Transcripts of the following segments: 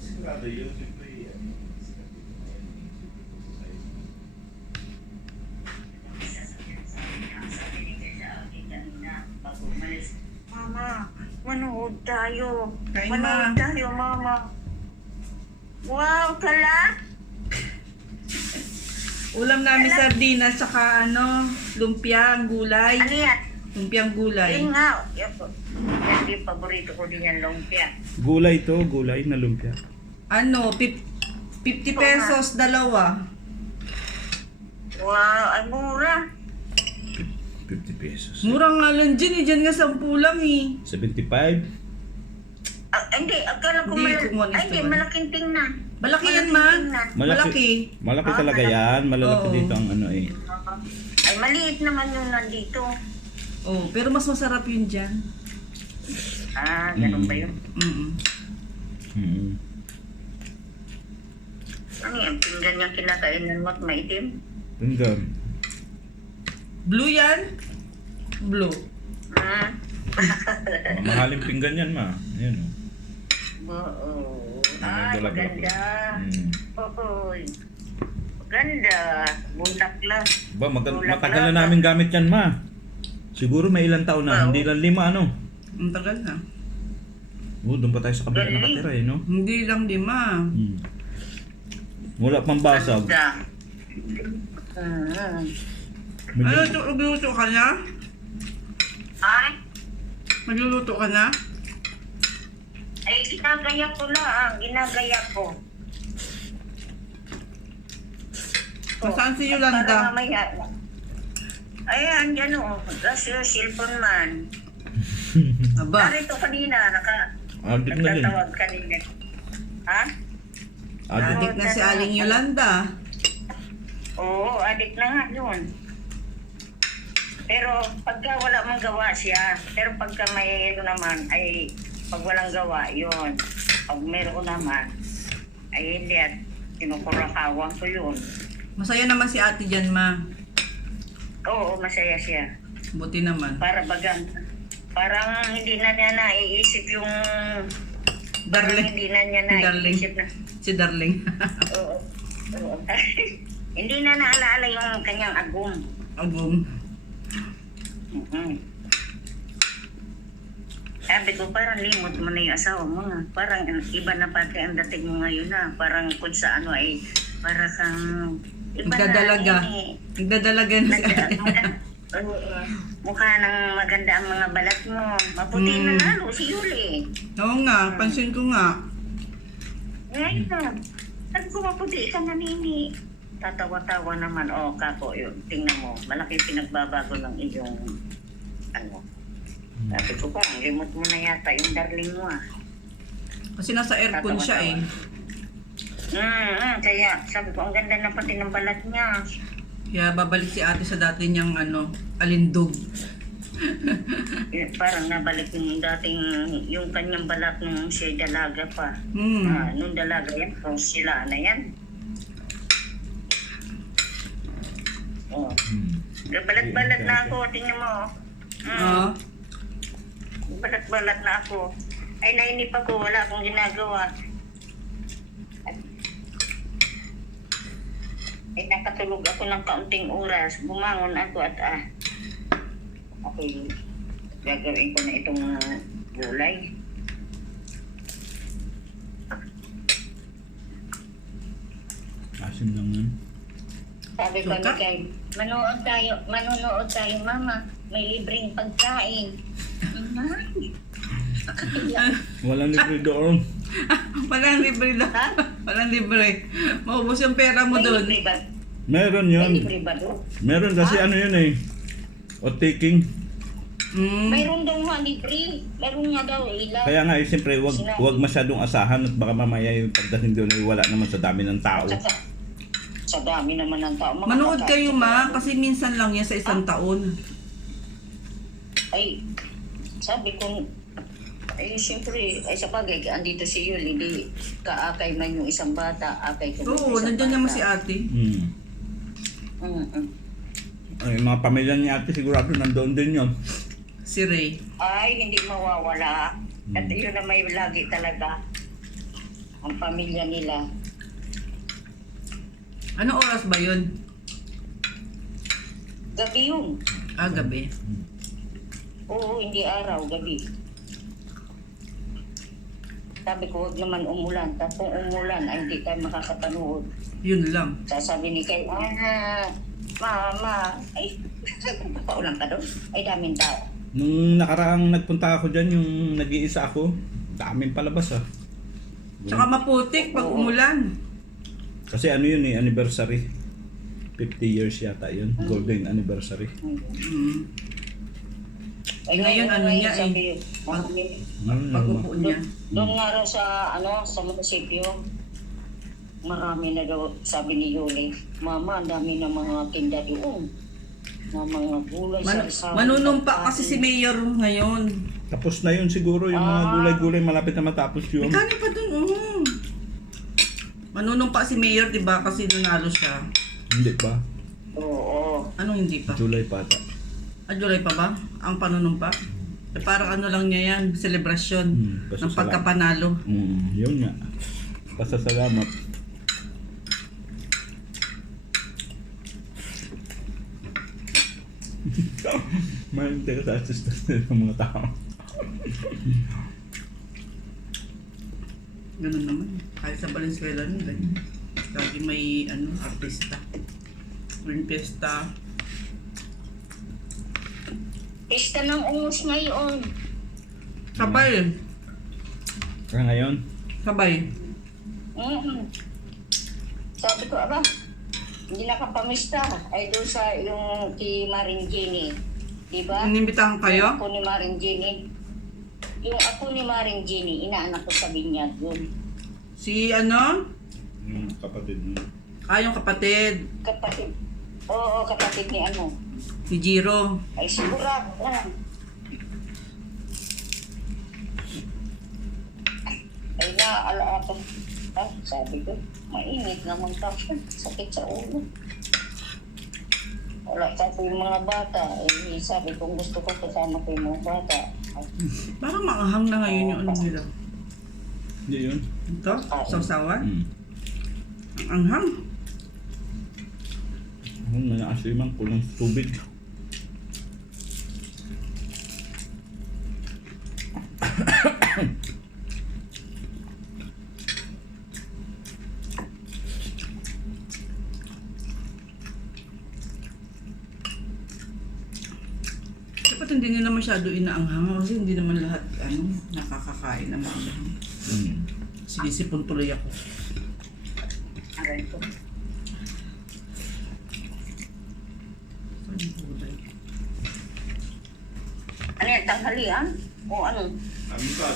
Sigurado yun, siyempre, Mama, manood tayo. Kain, Manood Ma. tayo, Mama. Wow, kala? Ulam namin sardinas saka lumpia ang gulay. Ano yan? Lumpiang gulay. Yun nga. Yan yung paborito ko din yan, lumpia. Gulay to, gulay na lumpia. 50 pesos dalawa. Wow, ay mura. 50 pesos. Mura nga lang dyan eh. Dyan nga 10 lang eh. 75? Hindi, akala ko Hindi, malaki. kumuha Ay, hindi, naman. malaking tingnan. Malaki yan, Malaking Ma. tingnan. Malaki. Malaki talaga malaki. yan. Malalaki Oo. dito ang ano eh. Ay, maliit naman yung nandito. Oh, pero mas masarap yun dyan. Ah, ganun ba yun? Hmm. Ano yan? Pinggan yung kinakainan mo at maitim? Pinggan. Blue yan? Blue. Ah. Mahaling pinggan yan, ma. Ayan o. Oo. Ang Ay, ganda-ganda. maganda. Hmm. Oy. Maganda. Bulak Ba, Bulak matagal na lang. namin gamit yan, ma. Siguro may ilang taon na. Oo. Hindi lang 5, ano. Ang tagal na. Doon pa tayo sa kabila Galing. nakatira eh, no? Hindi lang 5. Hmm. Wala pang basag. Ganda. Ano, magluluto ka na? Ay, Magluluto ka na? ay, ginagaya ko lang. Ginagaya ko. Nasaan si Para Yolanda? mamaya. Ay, andyan o. Kasi yung cellphone man. Aba. Narito kanina. Adik na din. Nagtatawag kanina. Ha? Adik. Adik na si Aling Yolanda. Oo, adik na nga yun. Pero pagka wala mang gawa siya, pero pagka may ano naman, ay pag walang gawa, yun. Pag meron naman, ay hindi at kinukurakawan ko yun. Masaya naman si ate dyan, Ma. Oo, masaya siya. Buti naman. Para bagang, parang hindi na niya naiisip yung, parang Darling. hindi na niya naiisip na. Si Darling. Oo. Oo. Hindi na naalaala yung kanyang agum. Agum. Sabi ko, parang limot mo na yung asawa mo. Parang iba na pati ang dating mo ngayon na. Parang kung sa ano ay, para kang iba Nagdadalaga. na. Eh. Nagdadalaga na si ate. Mukha ng maganda ang mga balat mo. Maputi na lalo si Yuli. Oo nga, pansin ko nga. Ngayon na. Sabi ko, maputi ka na nini. Tatawa-tawa naman. O, kako yun. Tingnan mo. Malaki pinagbabago ng iyong ano. Sabi ko, parang limot mo na yata yung darling mo ah. Kasi nasa aircon siya eh. Kaya sabi ko, ang ganda na pati ng balat niya. Kaya babalik si ate sa dati niyang alindog. Parang nabalik yung dating, yung kanyang balat nung siya dalaga pa. Nung dalaga yan, kung sila na yan. Oh. Balat-balat na ako, tingnan mo. Oo. Balat-balat na ako. Ay, nainip ako, wala akong ginagawa. Ay, nakatulog ako ng kaunting oras. Bumangon ako at okay, gagawin ko na itong gulay. Asim lang yan. Sabi ko Suka? ni Kay, manonood tayo, Mama. May libreng pagkain. Walang libre doon. Walang libre daw. Ha? Walang libre. Maubos yung pera mo May doon. libre ba? Meron May yun. libre ba doon? Meron kasi ano yun eh. O taking. Mayroon daw nga libre. Meron nga daw ilan. Kaya nga eh, siyempre wag masyadong asahan at baka mamaya yung pagdating doon ay wala naman sa dami ng tao. Sa dami naman ng tao. Mga Manood kakain kayo, ko Ma, lang. kasi minsan lang yan sa isang taon. Ay, sabi ko, ay siyempre, ay sa bagay, andito si Yuli, di kaakay man yung isang bata, akay ko Oo, yung isang nandyan naman bata. si ate. Hmm. Mm-mm. Ay, mga pamilya ni ate sigurado nandoon din yun. Si Ray. Ay, hindi mawawala. At yun na may lagi talaga. Ang pamilya nila. Anong oras ba yun? Gabi yun. Gabi. Oo, hindi araw, gabi. Sabi ko, huwag naman umulan. Tapos kung umulan, ay hindi tayo makakapanood. Yun lang. Sasabi ni Kay, mama, ay, paulan ka doon. Ay, daming tao. Nung nakaraang nagpunta ako dyan, yung nag-iisa ako, daming palabas ah. Tsaka maputik pag umulan. Kasi ano yun eh, anniversary. 50 years yata yun, golden anniversary. Ay, Ngayon, ano niya eh. sabi, Pag upo niya. doon nga raw sa munisipyo, marami na daw, sabi ni Yuli, Mama, ang dami na mga tinda doon. Na mga gulay sa Manunumpa kasi si Mayor ngayon. Tapos na yun siguro, yung mga gulay-gulay, malapit na matapos yun. May kanin pa dun, Manunumpa si Mayor, di ba? Kasi nanalo siya. Hindi pa, Oo. Anong hindi pa? July pa ata. July pa ba? Ang panunumpa? Parang ano lang niya yan, celebration ng pasasalamat. pagkapanalo. Yun nga. Pasasalamat. Mahintay ka sa assistance ng mga tao. Ganun naman. Kahit sa Valenzuela nun, ganyan. Lagi may artista. Green Fiesta. Pista ng ungus ngayon. Sabay. Kaya ngayon, Sabay. Sabi ko, aba, hindi nakapamista. Ay doon sa yung kay Maringini. Diba? Inimbitahan kayo? Ako ni Maringini. Yung ako ni Maringini, inaanak ko sa binyag yun. Si ano? kapatid mo. Yung kapatid. Kapatid. Oo, kapatid ni ano. Si Jiro. Ay sigurado na. Ay naala ako. Sabi ko, mainit naman kasi. Sakit sa ulo. Wala kasi yung mga bata. Eh, sabi ko, gusto ko kasama ko yung mga bata. Parang maanghang na ngayon yung ano nila. Hindi yun. Ito? Sausawan? Ang anghang. Ano na asimang kulang tubig. Dapat hindi nila masyado inaanghang kasi hindi naman lahat nakakakain ng maanghang. Sinisipon tuloy ako. Aray ko. Ano yan, tanghalian? O ano?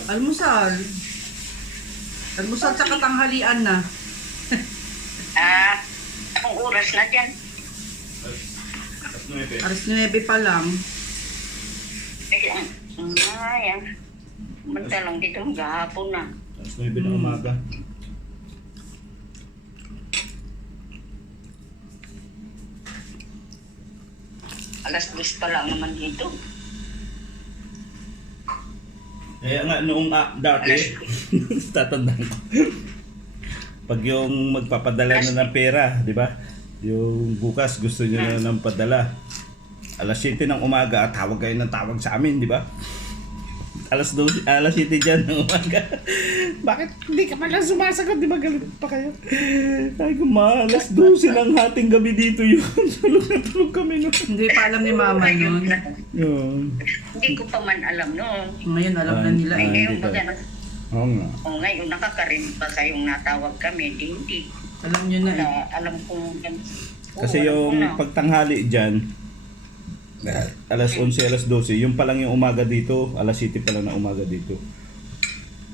Almusal. Almusal sa katanghalian na. Anong oras na dyan? Aras 9 pa lang. Ayan. Mantalang dito maghahapon na. Tapos 9 na umaga. Alas 10 pa lang naman dito. Kaya nga noong dati, tatandaan ko. Pag yung magpapadala na ng pera, di ba? Yung bukas gusto niya na ng padala. Alas 7 ng umaga, tawag kayo ng tawag sa amin, di ba? Alas 7 dyan ng umaga. Bakit hindi ka pala sumasagot? Di ba galit pa kayo? Ay, alas 12 ng hating gabi dito yun. Tulog na tulog kami nun. Hindi pa alam ni Mama yun. Yun. Hindi ko pa man alam noon. Ngayon alam na nila Ay, eh. ngayon hindi ka. baga, Oo nga. ngayon nakakarinig pa kayong natawag kami. Hindi. Alam nyo na eh. Alam kong... Kasi yung pagtanghali dyan, alas 11, alas 12, yung pa lang yung umaga dito, alas 7 pa lang na umaga dito.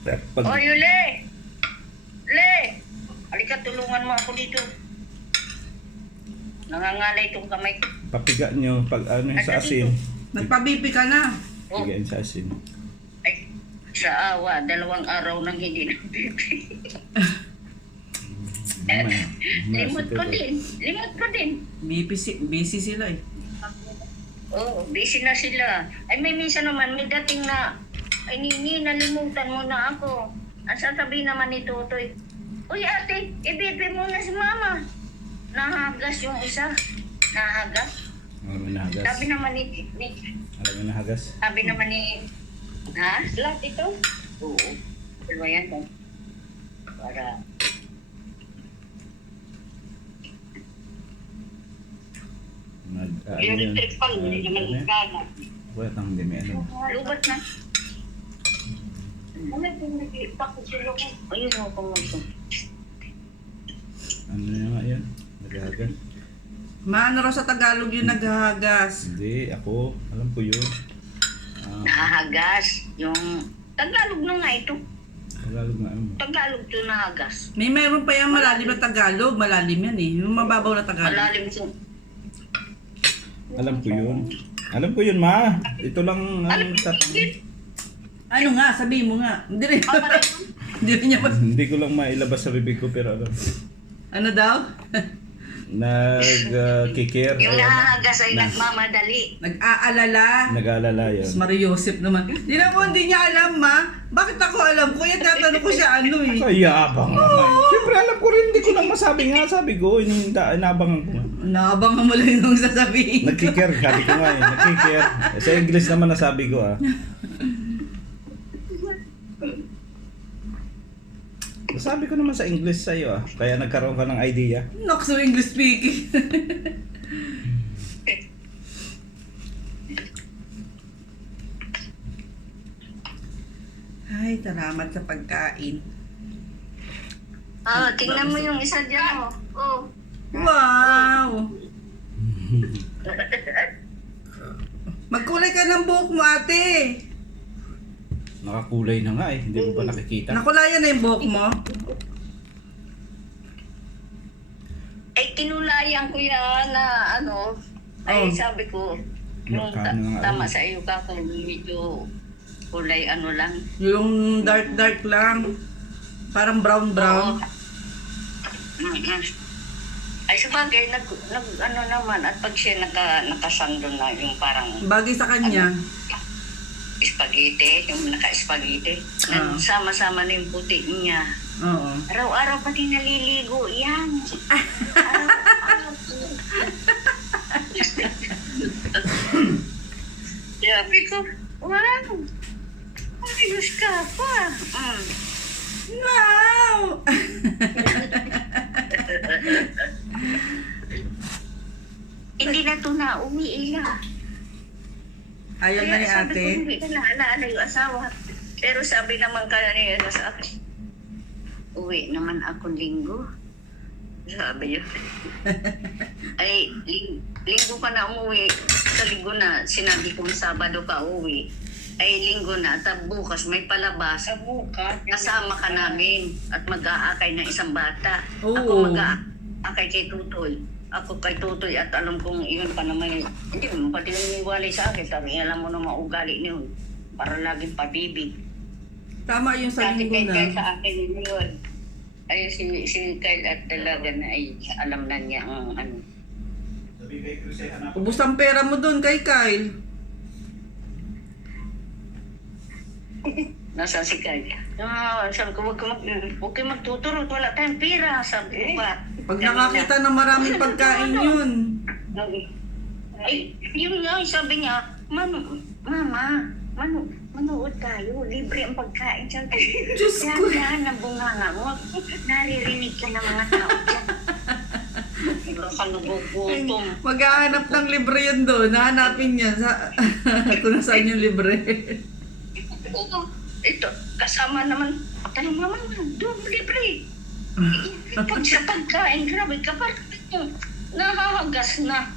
Pag, Oh, Yule! Le! Halika, tulungan mo ako dito. Nangangalay itong kamay ko. papiga nyo, pag ano yung sa asin, Nagpabipi ka na. Oh, pigain sa asin. ay, sa awa, 2 araw nang hindi na bibi. Limot ko din. Busy sila eh. Oo, busy na sila. Ay, may minsan naman, may dating na, ay, Nini, nalimutan mo na ako. Ang sasabihin naman ni Tutoy, uy, ate, ibebe mo na si mama. Nahagas yung isa. Nahagas. Alam mo nahagas. Sabi naman ni, Alam mo nahagas. sabi naman ni, ha? Lahat ito? Oo. Dalawa yan. Para, Ano yung yun? electric fan, hindi naman Ano yun? gana. Wala tang hindi may ano. Lubat na. Ano yung nag-ipakusulo ko? Ayun ako kung ito. Ano yun nga yun? Naghahagas. Maano raw sa Tagalog yung naghahagas. Hindi, ako. Alam ko yun. Nahahagas. Yung Tagalog na nga ito. Tagalog nga yun. Tagalog to nahagas. May meron pa yung malalim na Tagalog. Malalim yan eh. Yung mababaw na Tagalog. Malalim ito. Alam ko yun. Alam ko yun, ma. Ito lang ang Ano nga, sabihin mo nga. Hindi rin. Hindi rin niya Hindi ko lang mailabas sa bibig ko, pero alam. Ano daw? Nag-kikir. Yung nahahagas ay Na- nagmamadali. Nag-aalala. Nag-aalala yun. Mas Mario Joseph naman. Hindi na po, hindi niya alam, ma. Bakit ako alam ko? Yan, tatanong ko siya ano eh. Kayabang naman. Siyempre, alam ko rin. Hindi ko lang masabi nga. Sabi ko, inaabangan ko nga. Naabangan mo lang yung sasabihin ko. Nagkikir. Sabi ko nga eh. Nagkikir. Sa English naman nasabi ko ah. Sabi ko naman sa English sa'yo ah. Kaya nagkaroon ka ng idea. Nakso English speaking. Ay, salamat sa pagkain. Ah, tingnan mo yung isa dyan, oh. Oh. Wow! Magkulay ka ng buhok mo, ate. Nakakulay na nga eh. Hindi mo ba nakikita? Nakulayan na yung buhok mo? Ay, kinulayan ko yan na ano. Ay, Oh. sabi ko, yung Magkano nga tama ano? sa iyo ka kung medyo kulay ano lang. Yung dark lang. Parang brown. Mm-mm. Ay, sabagay, ano naman, at pag siya nakasando na, yung parang Bagay sa kanya. spaghetti, yung naka-spaghetti, Ah. sama-sama na yung puti niya. Oo. Araw-araw pati naliligo yan. Araw-araw. Sabi ko, wow, ayos ka pa. Mm. Wow! Hindi na ito na umiila. Ayaw na ni Kaya sabi ate. ko, hindi ka na yung asawa. Pero sabi naman ka ni ano sa akin, uwi naman ako linggo. Sabi niya. Ay, linggo ka na umuwi. Sa linggo na, sinabi kong Sabado ka uwi. Ay, linggo na. At bukas may palabas. Kasama ka namin. At mag-aakay ng isang bata. Oo. Ako mag-aakay kay Tutoy. Ako kay Tutoy at alam kong iyon pa naman. Hindi mo pati naniniwalay sa akin. Sabi, alam mo na maugali niyon. Para laging pabibig. Tama yung sa Dati linggo kay na. sa akin yun. Ay, si Kyle at talaga na ay alam na niya ang ano. Ubus ang pera mo doon kay Kyle. Nasaan si Kyle? Sabi ko, huwag kayo magtuturot. Wala tayong pera. Sabi ko ba? Pag nakakita ng maraming pagkain yun. Ay, yun nga, sabi niya, Mama, manood tayo. Libre ang pagkain dyan. Diyos ko. Yan ang bunganga mo. Naririnig ka ng mga tao dyan. Baka nagugutom. Maghahanap ng libre yun doon. Hahanapin niya sa kung nasaan yung libre. Ito, kasama naman. Tanong mama, doon libre. Pag sa pagkain, grabe ka pa. Nahahagas na.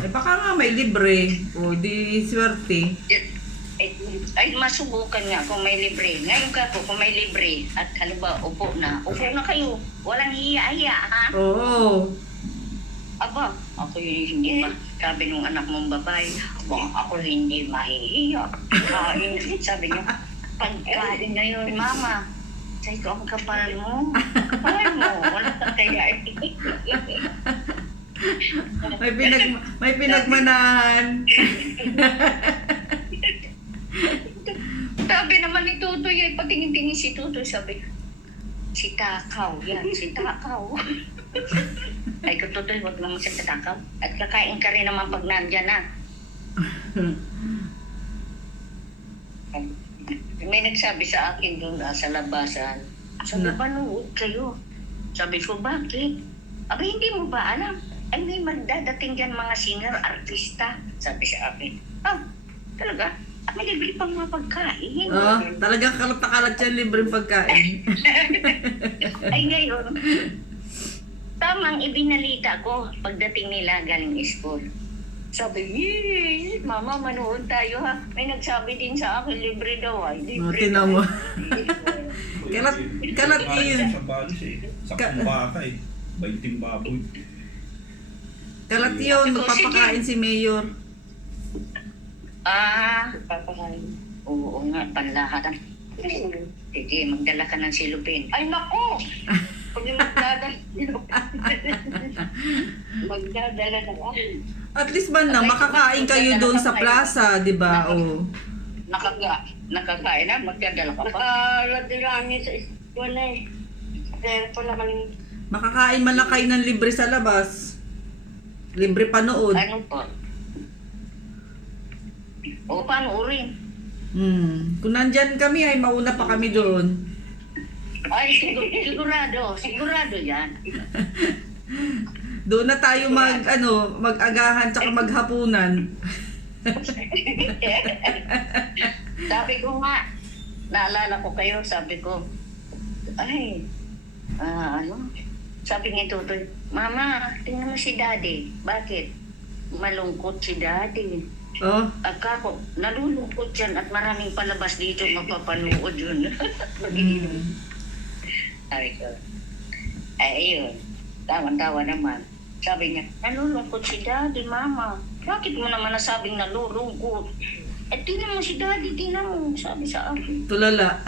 Eh baka nga may libre. O di swerte. Ay, masubukan nga kung may libre. Ngayon ka po, kung may libre, at halimbawa, upo na kayo. Walang hiya-hiya, ha? Oo. Aba, ako hindi pa. Sabi nung anak mong babae, ako hindi mahihiya. Sabi niya, pagkain ngayon, mama. Sabi ko, ang kapal mo. Kapal mo. Wala kang kaya. May pinagmanahan. Sabi naman ni Tutoy, patingin-tingin si Tutoy, sabi, si Takaw yan, si Takaw. Ay ko Tutoy, wag naman siya Takaw. At kakain ka rin naman pag nandyan na. May nagsabi sa akin doon sa labasan, sabi, manood kayo. Sabi ko, bakit? Aba, hindi mo ba alam? Ay, may magdadating dyan mga singer, artista. Sabi sa akin, talaga? May libre pang mga pagkain. Talagang kalat na kalat yan, libreng pagkain. Ay, ngayon, tamang ibinalita ko pagdating nila galing school. Sabi, yee, mama, manood tayo ha. May nagsabi din sa akin, libre daw ay. Libre Tinan mo. Kalat yun. Sa balis eh. Sa kumbaka eh. Baiting baboy. Kalat yun, magpapakain si Mayor. Papakain. Oo nga, panlahatan. Sige, magdala ka ng silupin. Ay, nako! Pag magdadala na ako. At least man na, makakain kayo doon sa plaza, di ba? Oh. Nakakain na, magdadala ka pa. Ladirami sa eskwela eh. Kaya po naman, Makakain man lang kayo ng libre sa labas. Libre panood. ano po? O, panoorin. Kung nandyan kami, ay mauna pa kami doon. Ay, sigurado yan. Doon na tayo mag-agahan tsaka maghapunan. Sabi ko nga, naalala ko kayo, sabi ko, ay, sabi ni Tutoy, Mama, tingnan mo si Daddy. Bakit? Malungkot si Daddy. Oh, Ako, nalulungkot yan at maraming palabas dito mapapanood yun. Sabi ko, ay ayun, tawa-tawa naman. Sabi niya, nalulungkot si Daddy, Mama. Bakit mo naman nasabing nalulungkot? Eh, tingnan mo si Daddy, tingnan mo, sabi sa akin. tulala.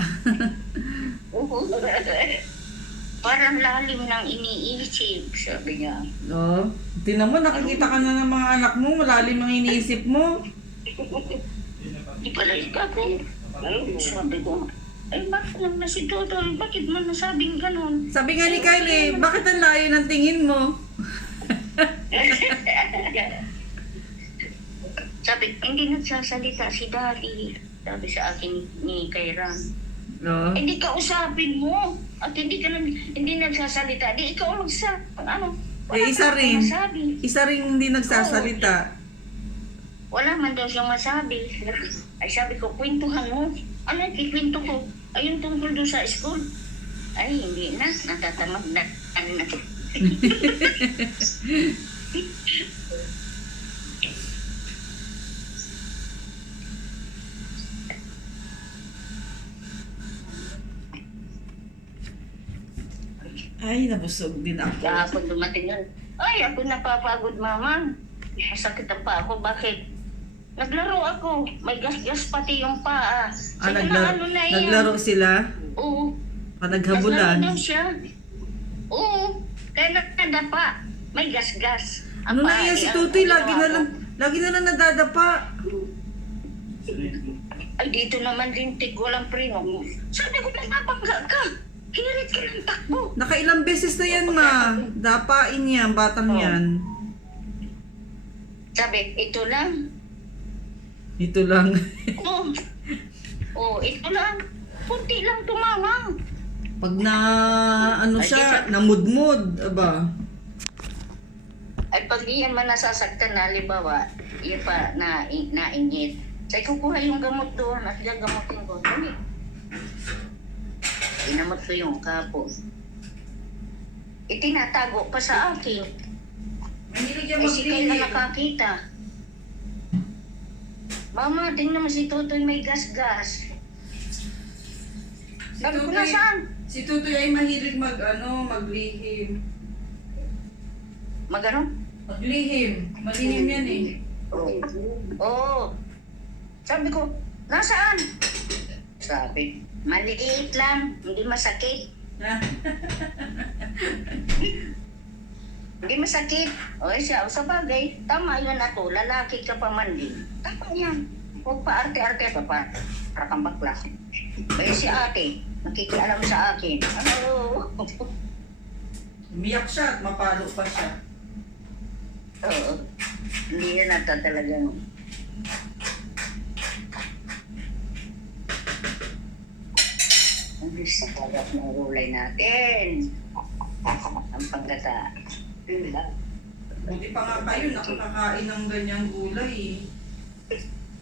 Parang lalim ng iniisip, sabi niya. Oh, tinan mo, nakikita ka na ng mga anak mo, malalim ang iniisip mo. Di pala ikaw ko. Ay, sabi ko, ay bakit naman si Totoy? Bakit mo nasabing ganun? Sabi nga ni Kylie, bakit ang layo ng tingin mo? Sabi, hindi nagsasalita si Daddy. Sabi sa akin ni Kairan. Oh. Hindi ka usapin mo. At hindi nagsasalita. Di ikaw wala Isa kang rin. masabi. Isa rin hindi nagsasalita. Wala man daw siyang masabi. Ay sabi ko, kwentuhan mo. Ano yung kikwento ko? Ayun tungkol doon sa school. Ay, hindi na. Natatamad na. Ano na. Ay, nabusog din ako. Kahapon dumating yun. Ay, ako napapagod, Mama. Masakit ang paa ko. Bakit? Naglaro ako. May gas-gas pati yung paa. Sabi na, ano na yan? Naglaro sila? Oo. Panaghabulan? Naglaro daw siya. Oo. Kaya nadapa. May gas-gas. Ano na yan si Tutoy? Lagi na lang nadadapa. Ay, dito naman lintik. Walang preno. Sabi ko, napapangga ka. Hinirit ka ng takbo. Nakailang beses na yan, ma. Dapain yan, batang yan. Sabi, ito lang. Ito lang. Ito lang. Punti lang tumama. Pag na, siya, namudmud, aba. Ay pag iyan man nasasaktan na, halimbawa, yun pa nainit. Say, kukuha yung gamot doon at yung gamutin ko. Dali. Inamot ko yung kapo. Itinatago pa sa akin. Ay si Kayla nakakita. Mama, tingnan mo si Tutoy may gas-gas. Sabi ko, nasaan? Si Tutoy ay mahilig maglihim. Magano? Maglihim. Malihim yan eh. Oo. Sabi ko, nasaan? Sabi, maliit lang, hindi masakit. Hindi masakit. O siya, sa bagay, tama yun ako. Lalaki ka pa man din. Tama yan. Huwag pa arte-arte ka pa. Para kang bakla. Kaya si ate, nakikialam sa akin. Ano? Umiyak siya at mapalo pa siya. Oo. Hindi yan ata talagang. Ang gusto talaga ng gulay natin. Ang panggata. Buti pa nga kayo nakakakain ng ganyang gulay.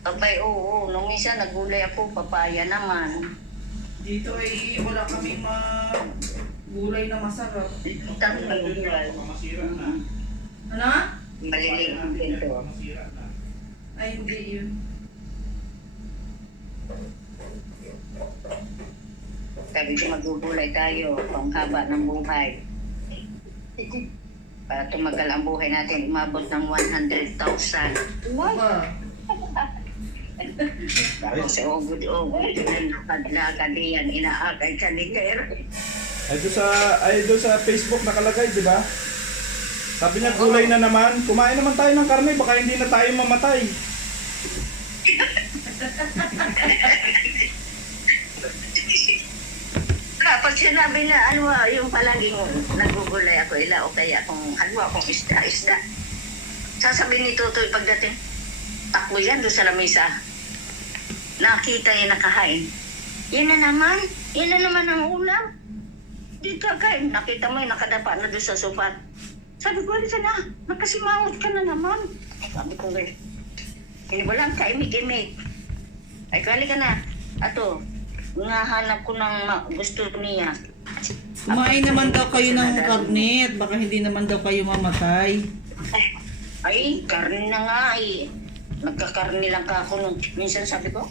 Abay, oo. Nung minsan nagulay ako, papaya naman. Dito ay wala kaming gulay na masarap. Masira na. Ano? Maliliit din to. Masira na. Ay, hindi yun. Sabi ko magugulay tayo, panghaba ng buhay. Para tumagal ang buhay natin, umabot ng 100,000. Aba, Tapos sa ugod-ugod, lakad-lakad yan, inaakay ka ni Ker. Ay doon sa Facebook nakalagay, di ba? Sabi niya gulay na naman. Kumain naman tayo ng karne, baka hindi na tayo mamatay. Kapag sinabi na, yung palaging nagugulay ako, o kaya kung akong isda. Sasabihin ni Tutoy pagdating, takbo yan doon sa lamesa. Nakita niya nakahain. Yan na naman ang ulam. Di ka kain, nakita mo yung nakadapa na doon sa sofa. Sabi ko, alisa na, nakasimawot ka na naman. Sabi ko, hindi ba lang kaimik-imik. Ay, kali ka na. Ato, hanap ko ng gusto niya. kumain naman daw kayo ng karne at baka hindi naman daw kayo mamatay. Ay, karne na nga eh. Nagkakarne lang ka ako nung minsan sabi ko,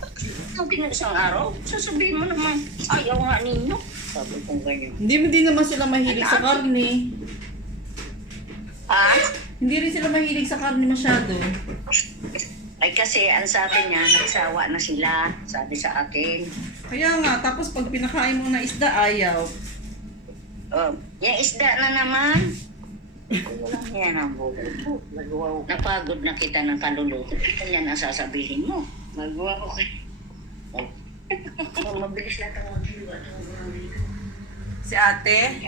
natin isang araw, sasabihin mo naman, ayaw nga ninyo. Sabi ko ganyan. Hindi naman sila mahilig sa karne. Ha? Hindi rin sila mahilig sa karne masyado. Ay kasi ang sabi niya, nagsawa na sila, sabi sa akin. Kaya nga, tapos pag pinakain mo na isda, ayaw. Oh, yung isda na naman. Wala yan ang buhay ko. Napagod na kita ng kaluluto. Yan ang sasabihin mo. Magawa ko kayo. Mabilis lang ang mag-iwa. Si ate?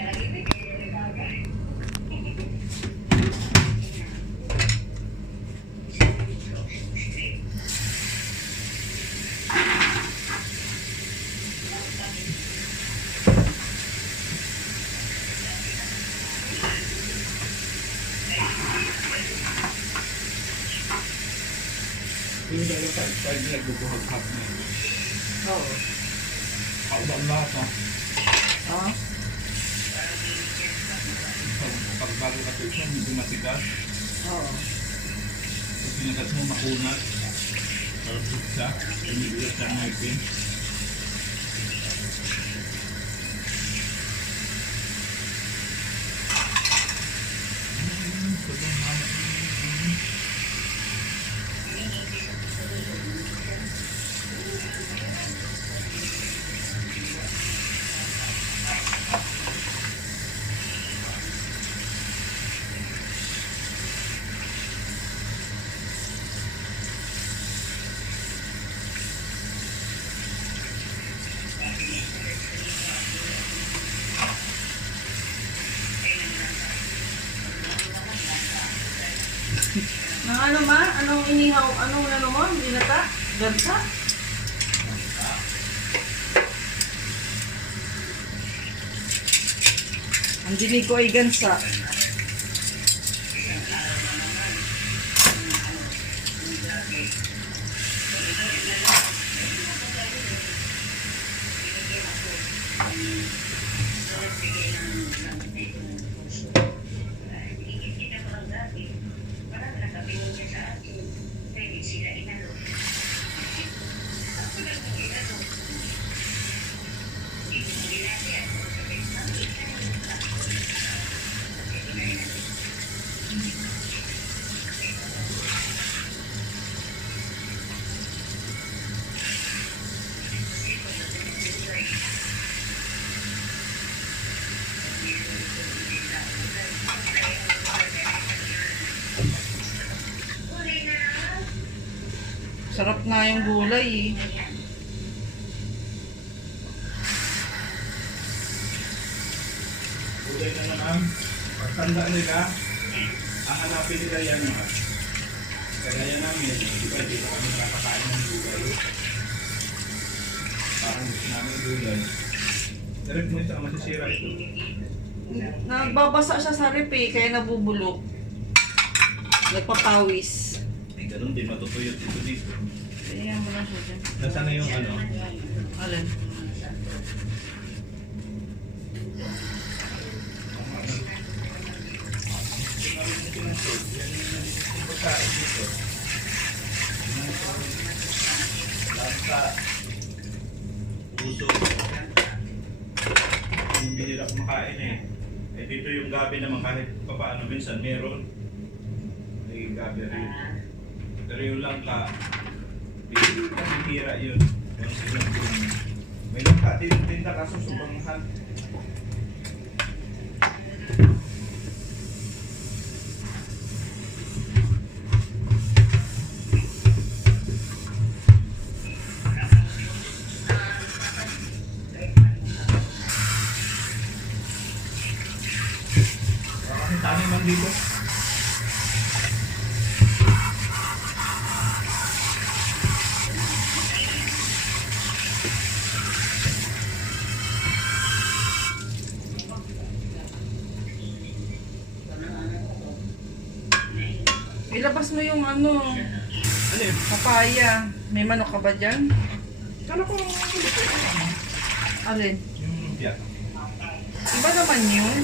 Yung dalawa tayo nagbubuhag-hag na. Oo. Kaubang lahat ha. Oh. Pag bago ka siya, medyo matigas. Oo. Pag pinagas mo, makunat. Parang pizza. Tumigas ka ng ipin. Nang ano ma? Anong inihaw? Anong ano mo? Binata? Ganta? Ang dinig ko ay gansa. Sarap nga yung gulay eh. Gulay na naman. Pagtanda nila, ang hanapin nila yan mga. Kaya yan namin, di ba, di kami nakakain ng gulay. Parang gusto namin gulay. Direct mo ito, masisira ito. Nagbabasa siya sa rep eh, kaya nabubulok. Nagpapawis. Eh, ganun din, matutuyot ito dito. Kaya mo lang siya dyan. Nasaan na yung ano? Alin? Puso. Yung bihira kumakain eh. Eh dito yung gabi naman kahit papaano minsan meron. May gabi rin. Pero yung langka, bihira yun. Yung sinunod. May langka din tinda kaso sobrang mahal. Kasi tani man dito. Ilabas mo yung ano, Ano yun? papaya. May manok ka ba dyan? Kala ko Alin? yung lumpia. Iba naman yun.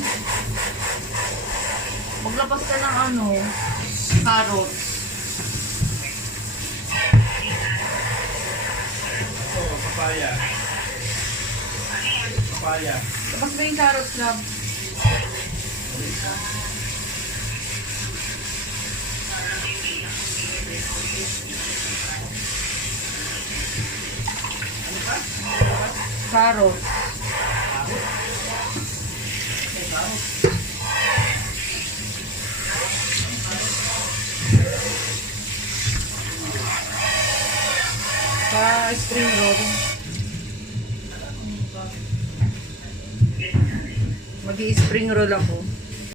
Maglabas ka ng ano, carrots. Ito, papaya. Papaya. Labas mo yung carrots na. Carrots. Sa spring roll. Mag-i-spring roll ako.